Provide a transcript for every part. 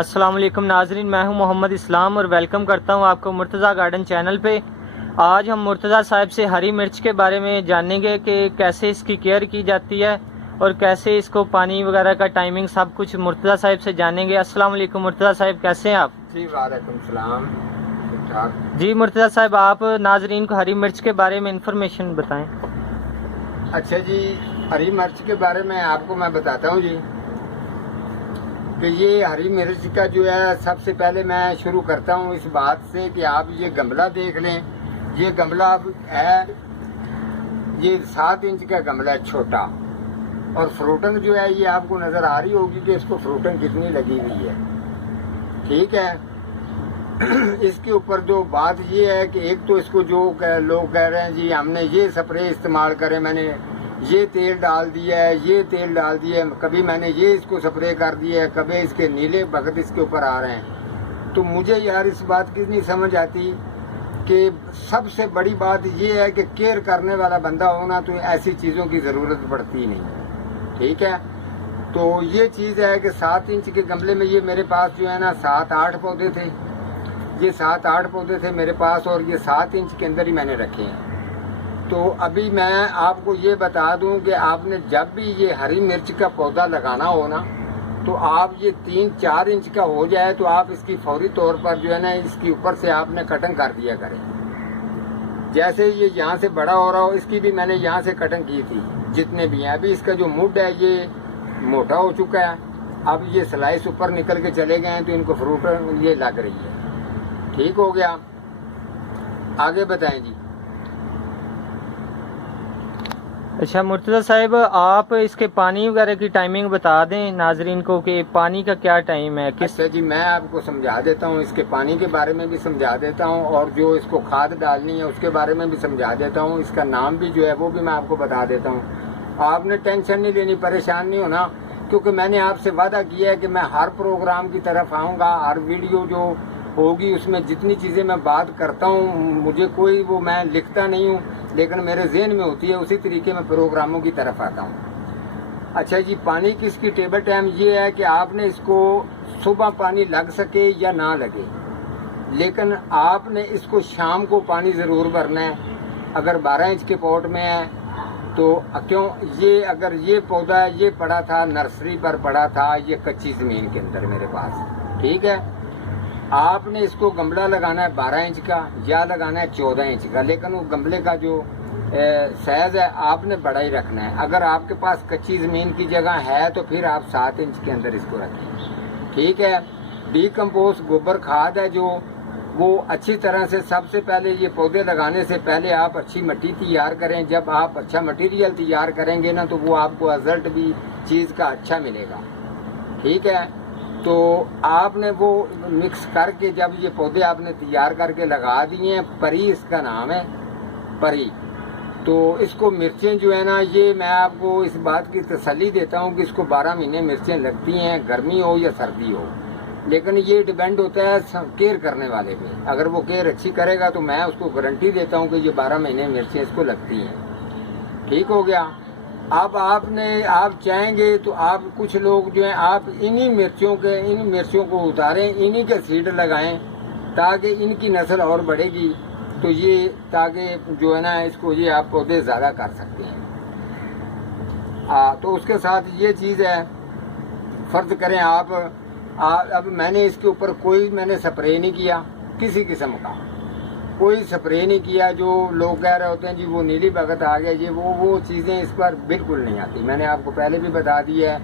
अस्सलाम वालेकुम नाजरीन, मैं हूं मोहम्मद इस्लाम और वेलकम करता हूं आपको मुर्तज़ा गार्डन चैनल पे। आज हम मुर्तज़ा साहब से हरी मिर्च के बारे में जानेंगे कि कैसे इसकी केयर की जाती है और कैसे इसको पानी वगैरह का टाइमिंग सब कुछ मुर्तज़ा साहब से जानेंगे। अस्सलाम वालेकुम मुर्तज़ा साहब, कैसे हैं आप? जी वालेकुम सलाम, ठीक ठाक। जी मुर्तज़ा साहब, आप नाजरीन को हरी मिर्च के बारे में इंफॉर्मेशन बताएं। अच्छा जी, हरी मिर्च के बारे में आपको मैं बताता हूँ जी कि ये हरी मिर्च का जो है, सबसे पहले मैं शुरू करता हूँ इस बात से कि आप ये गमला देख लें। ये गमला है, ये 7 इंच का गमला है, छोटा। और फ्रूटन जो है ये आपको नज़र आ रही होगी कि इसको फ्रूटन कितनी लगी हुई है, ठीक है। इसके ऊपर जो बात ये है कि एक तो इसको जो लोग कह रहे हैं जी हमने ये स्प्रे इस्तेमाल करें, मैंने ये तेल डाल दिया है, ये तेल डाल दिया है, कभी मैंने ये इसको स्प्रे कर दिया है, कभी इसके नीले भगत इसके ऊपर आ रहे हैं। तो मुझे यार इस बात की नहीं समझ आती कि सबसे बड़ी बात ये है कि केयर करने वाला बंदा होना, तो ऐसी चीज़ों की ज़रूरत पड़ती नहीं, ठीक है। तो ये चीज़ है कि 7 इंच के गमले में ये मेरे पास जो है ना 7-8 पौधे थे। ये 7-8 पौधे थे मेरे पास और ये 7 इंच के अंदर ही मैंने रखे हैं। तो अभी मैं आपको ये बता दूं कि आपने जब भी ये हरी मिर्च का पौधा लगाना हो ना, तो आप ये 3-4 इंच का हो जाए तो आप इसकी फौरी तौर पर जो है ना इसकी ऊपर से आपने कटिंग कर दिया करें। जैसे ये यहाँ से बड़ा हो रहा हो, इसकी भी मैंने यहाँ से कटिंग की थी जितने भी हैं। अभी इसका जो मुड है ये मोटा हो चुका है, अब ये स्लाइस ऊपर निकल के चले गए हैं तो इनको फ्रूट ये लग रही है। ठीक हो गया, आगे बताएं जी। अच्छा मुर्तज़ा साहब, आप इसके पानी वगैरह की टाइमिंग बता दें नाजरीन को कि पानी का क्या टाइम है, किस। अच्छा जी, मैं आपको समझा देता हूँ, इसके पानी के बारे में भी समझा देता हूँ और जो इसको खाद डालनी है उसके बारे में भी समझा देता हूँ। इसका नाम भी जो है वो भी मैं आपको बता देता हूँ। आपने टेंशन नहीं लेनी, परेशान नहीं होना, क्योंकि मैंने आपसे वादा किया है कि मैं हर प्रोग्राम की तरफ आऊँगा। हर वीडियो जो होगी उसमें जितनी चीज़ें मैं बात करता हूँ, मुझे कोई वो मैं लिखता नहीं हूँ, लेकिन मेरे जहन में होती है, उसी तरीके में प्रोग्रामों की तरफ आता हूँ। अच्छा जी, पानी की इसकी टेबल टाइम ये है कि आपने इसको सुबह पानी लग सके या ना लगे, लेकिन आपने इसको शाम को पानी ज़रूर भरना है। अगर 12 इंच के पॉट में है तो क्यों, ये अगर ये पौधा ये पड़ा था नर्सरी पर पड़ा था, ये कच्ची ज़मीन के अंदर मेरे पास, ठीक है। आपने इसको गमला लगाना है 12 इंच का या लगाना है 14 इंच का, लेकिन वो गमले का जो साइज है आपने बड़ा ही रखना है। अगर आपके पास कच्ची ज़मीन की जगह है तो फिर आप 7 इंच के अंदर इसको रखें, ठीक है। डीकम्पोस्ट गोबर खाद है जो, वो अच्छी तरह से सबसे पहले ये पौधे लगाने से पहले आप अच्छी मिट्टी तैयार करें। जब आप अच्छा मटेरियल तैयार करेंगे ना तो वो आपको रिजल्ट भी चीज़ का अच्छा मिलेगा, ठीक है। तो आपने वो मिक्स करके जब ये पौधे आपने तैयार करके लगा दिए हैं, परी इसका नाम है, परी। तो इसको मिर्चें जो है ना, ये मैं आपको इस बात की तसल्ली देता हूँ कि इसको 12 महीने मिर्चें लगती हैं, गर्मी हो या सर्दी हो, लेकिन ये डिपेंड होता है केयर करने वाले पे। अगर वो केयर अच्छी करेगा तो मैं उसको गारंटी देता हूँ कि ये 12 महीने मिर्चें इसको लगती हैं, ठीक हो गया। अब आप चाहेंगे तो आप कुछ लोग जो हैं आप इन मिर्चों को उतारें, इन्हीं के सीड लगाएं ताकि इनकी नस्ल और बढ़ेगी। तो ये ताकि जो है ना इसको ये आप पौधे ज़्यादा कर सकते हैं। तो उसके साथ ये चीज़ है, फ़र्ज करें आप अब मैंने इसके ऊपर कोई मैंने स्प्रे नहीं किया, किसी किस्म का कोई स्प्रे नहीं किया। जो लोग कह रहे होते हैं जी वो नीली भगत आ गया, ये वो चीज़ें इस पर बिल्कुल नहीं आती, मैंने आपको पहले भी बता दिया है।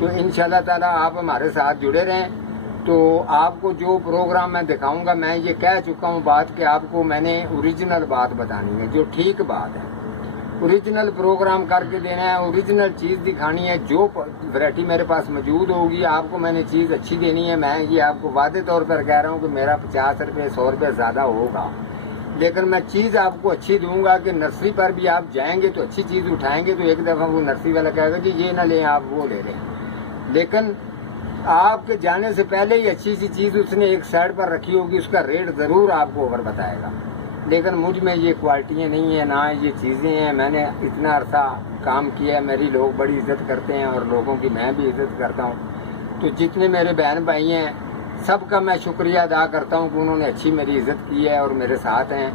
तो इंशाल्लाह ताला आप हमारे साथ जुड़े रहें, तो आपको जो प्रोग्राम मैं दिखाऊंगा, मैं ये कह चुका हूँ बात कि आपको मैंने ओरिजिनल बात बतानी है, जो ठीक बात है, ओरिजिनल प्रोग्राम करके देना है, ओरिजिनल चीज़ दिखानी है। जो वैरायटी मेरे पास मौजूद होगी आपको मैंने चीज़ अच्छी देनी है। मैं ये आपको वादे तौर पर कह रहा हूँ कि मेरा 50 रुपये 100 रुपये ज़्यादा होगा, लेकिन मैं चीज़ आपको अच्छी दूंगा कि नर्सरी पर भी आप जाएंगे तो अच्छी चीज़ उठाएंगे तो एक दफ़ा वो नर्सरी वाला कहेगा कि ये ना लें आप वो ले लें, लेकिन आपके जाने से पहले ही अच्छी सी चीज़ उसने एक साइड पर रखी होगी, उसका रेट ज़रूर आपको ओवर बताएगा। लेकिन मुझ में ये क्वालिटियाँ नहीं है, ना ये चीज़ें हैं। मैंने इतना अरसा काम किया है, मेरी लोग बड़ी इज़्ज़त करते हैं और लोगों की मैं भी इज़्ज़त करता हूँ। तो जितने मेरे बहन भाई हैं سب کا میں شکریہ ادا کرتا ہوں کہ انہوں نے اچھی میری عزت کی ہے اور میرے ساتھ ہیں،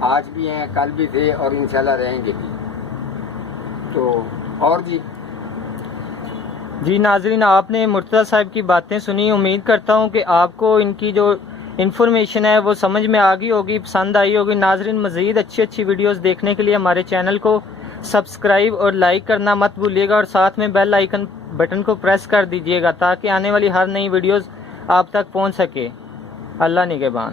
آج بھی ہیں، کل بھی تھے اور انشاءاللہ رہیں گے بھی. تو اور جی ناظرین، آپ نے مرتضیٰ صاحب کی باتیں سنی. امید کرتا ہوں کہ آپ کو ان کی جو انفارمیشن ہے وہ سمجھ میں آ گئی ہوگی، پسند آئی ہوگی. ناظرین، مزید اچھی ویڈیوز دیکھنے کے لیے ہمارے چینل کو سبسکرائب اور لائک کرنا مت بھولیے گا، اور ساتھ میں بیل آئیکن بٹن کو پریس کر دیجیے گا تاکہ آنے والی ہر نئی ویڈیوز آپ تک پہنچ سکے. اللہ نگہبان.